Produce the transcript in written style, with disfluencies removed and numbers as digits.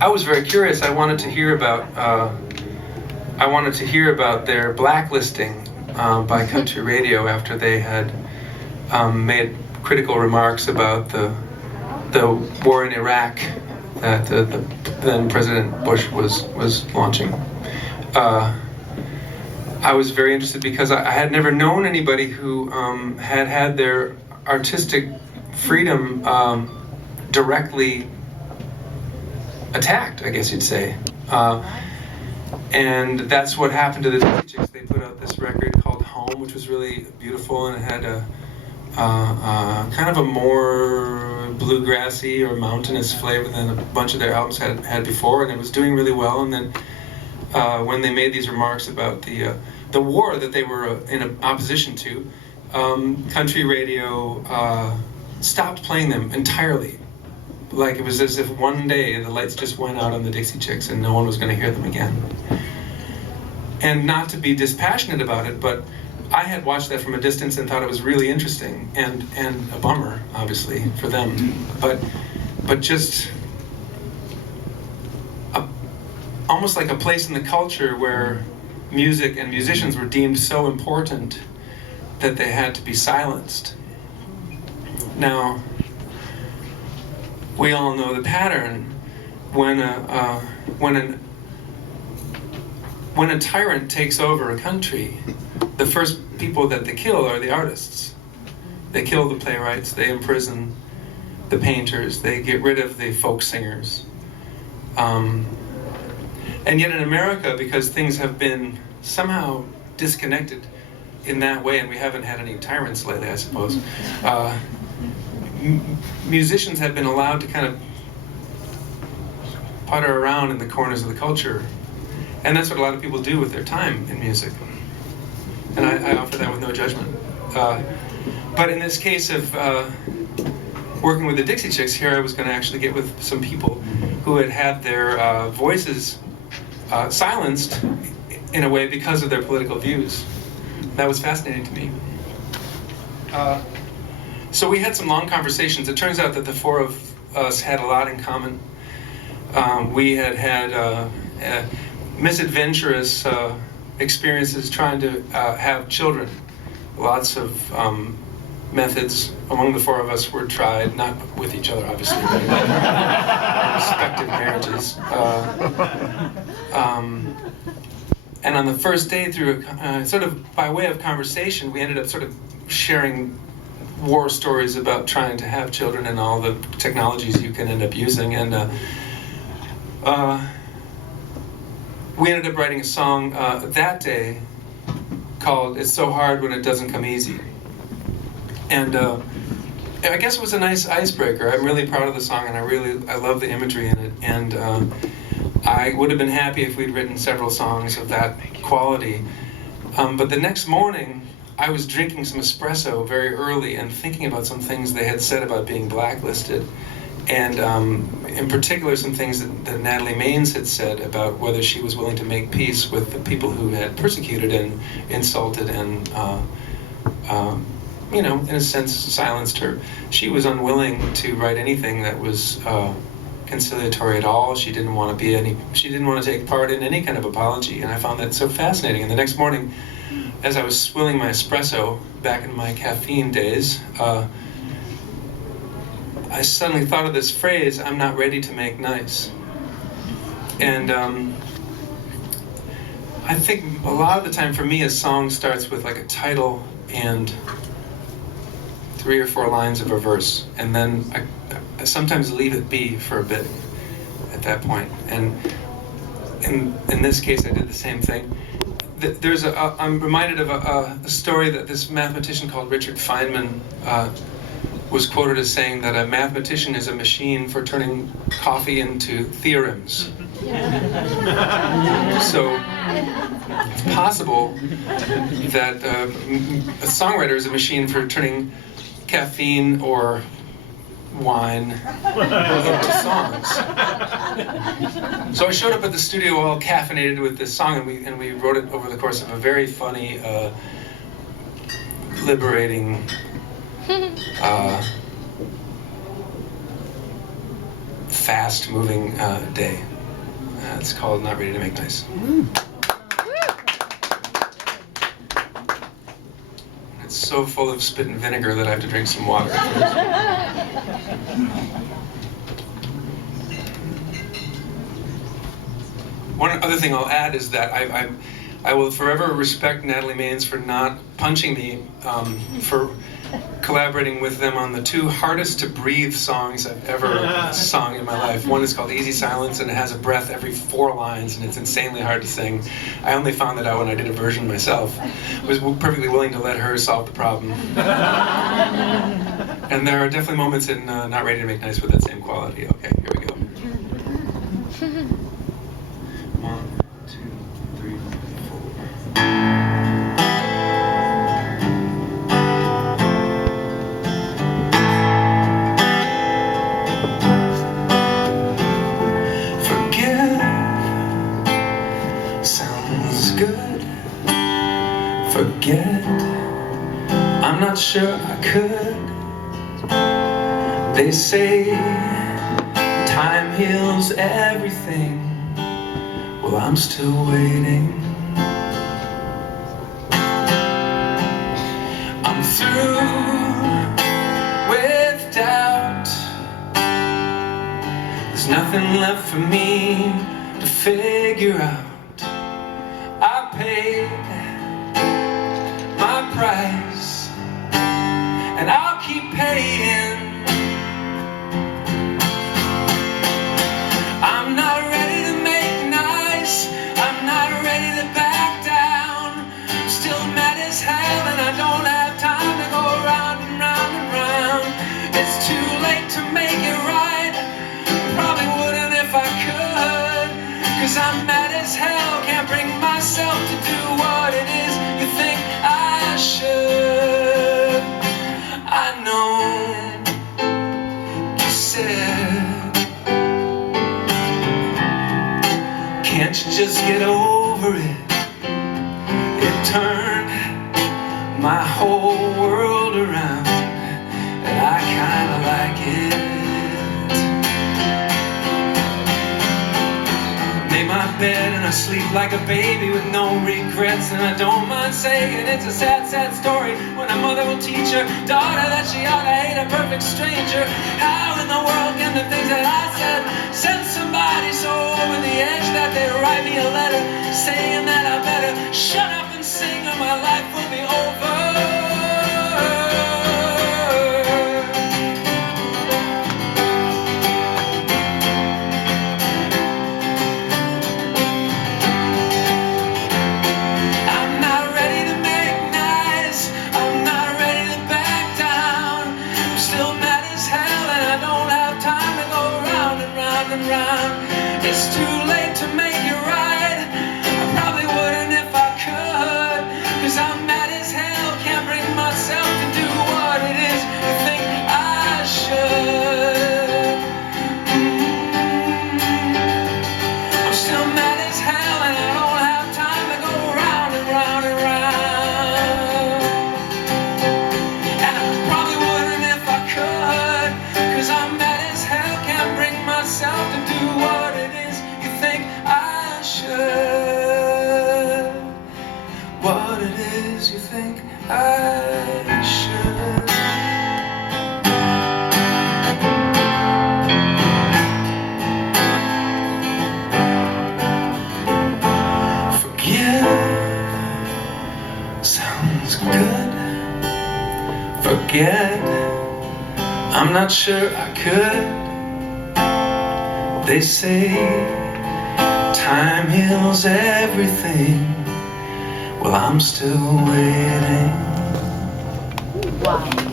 I was very curious. I wanted to hear about their blacklisting by country radio after they had made critical remarks about the war in Iraq that then President Bush was launching. I was very interested because I had never known anybody who had their artistic freedom directly attacked, I guess you'd say. And that's what happened to the Dixie Chicks. They put out this record called Home, which was really beautiful, and it had a kind of a more bluegrassy or mountainous flavor than a bunch of their albums had before, and it was doing really well. And then when they made these remarks about the war that they were in opposition to, country radio stopped playing them entirely. Like it was as if one day the lights just went out on the Dixie Chicks and no one was going to hear them again. And not to be dispassionate about it, but I had watched that from a distance and thought it was really interesting and a bummer, obviously, for them. But just almost like a place in the culture where music and musicians were deemed so important that they had to be silenced. Now, we all know the pattern. When a tyrant takes over a country, the first people that they kill are the artists. They kill the playwrights, they imprison the painters, they get rid of the folk singers. And yet in America, because things have been somehow disconnected in that way, and we haven't had any tyrants lately, I suppose, musicians have been allowed to kind of putter around in the corners of the culture. And that's what a lot of people do with their time in music. And I offer that with no judgment. But in this case of working with the Dixie Chicks, here I was going to actually get with some people who had their voices silenced in a way because of their political views. That was fascinating to me. So we had some long conversations. It turns out that the four of us had a lot in common. We had misadventurous experiences trying to have children. Lots of methods among the four of us were tried, not with each other, obviously, but in our respective marriages. And on the first day, through sort of by way of conversation, we ended up sort of sharing war stories about trying to have children and all the technologies you can end up using. And we ended up writing a song that day called "It's So Hard When It Doesn't Come Easy." And I guess it was a nice icebreaker. I'm really proud of the song, and I love the imagery in it. And I would have been happy if we'd written several songs of that quality. But the next morning, I was drinking some espresso very early and thinking about some things they had said about being blacklisted. And in particular, some things that Natalie Maines had said about whether she was willing to make peace with the people who had persecuted and insulted and, in a sense, silenced her. She was unwilling to write anything that was conciliatory at all. She didn't want to take part in any kind of apology, and I found that so fascinating. And the next morning, as I was swilling my espresso back in my caffeine days, I suddenly thought of this phrase, "I'm not ready to make nice." And I think a lot of the time for me, a song starts with like a title and 3 or 4 lines of a verse, and then I sometimes leave it be for a bit at that point. And in this case, I did the same thing. I'm reminded of a story that this mathematician called Richard Feynman was quoted as saying that a mathematician is a machine for turning coffee into theorems. So it's possible that a songwriter is a machine for turning caffeine or wine into songs. So I showed up at the studio all caffeinated with this song, and we wrote it over the course of a very funny, liberating, fast-moving day. It's called Not Ready to Make Nice. It's so full of spit and vinegar that I have to drink some water. One other thing I'll add is that I will forever respect Natalie Maines for not punching me for collaborating with them on the two hardest to breathe songs I've ever sung in my life. One is called Easy Silence, and it has a breath every 4 lines, and it's insanely hard to sing. I only found that out when I did a version myself. I was perfectly willing to let her solve the problem. And there are definitely moments in Not Ready to Make Nice with that same quality. Okay, here we go. 1, 2, 3, 4. Sounds good. Forget, I'm not sure I could. They say time heals everything. Well, I'm still waiting. I'm through with doubt. There's nothing left for me to figure out. I paid my price, and I'll keep paying. I'm not ready to make nice. I'm not ready to back down. I'm still mad as hell, and I don't have time to go round and round and round. It's too late to make it right. Probably wouldn't if I could, 'cause I'm mad as hell. Can't bring myself to do what it is you think I should. I know you said, can't you just get over it? It turned my whole world around, and I kinda like it. My bed and I sleep like a baby with no regrets, and I don't mind saying it's a sad, sad story when a mother will teach her daughter that she ought to hate a perfect stranger. How in the world can the things that I said send somebody so over the edge that they write me a letter saying that I better shut up and sing or my life will be over? It's too late to make it right. I probably wouldn't if I could, 'cause I'm mad as hell. Can't bring myself to do what it is you think I should. I'm still mad as hell, and I don't have time to go round and round and round. And I probably wouldn't if I could, 'cause I'm mad as hell. Can't bring myself to do what it is you think I should. What it is you think I should. Forgive sounds good. Forget, I'm not sure I could. They say time heals everything. Well, I'm still waiting. Wow.